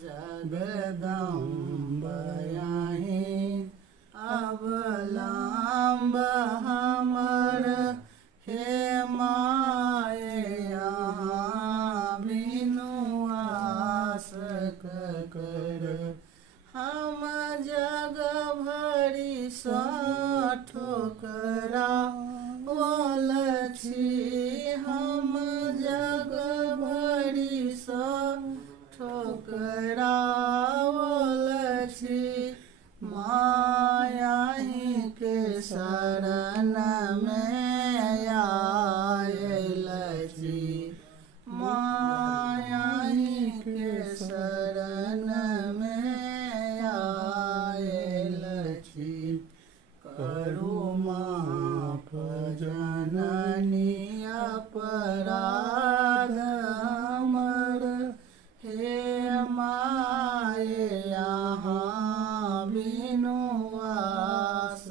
जगदम्बयाहि अवलंब हमर हे माये यहाँ बिनु आस कर। हम जग भरी सा ठोकरा बोल छी, हम जग भरी सा ठोकरा बोल छी। मायाही के शरण में आयल छी, मायाही के शरण में आयल छी। करू माफ जननी अपराध हमर हे माये यहाँ बिनु आस।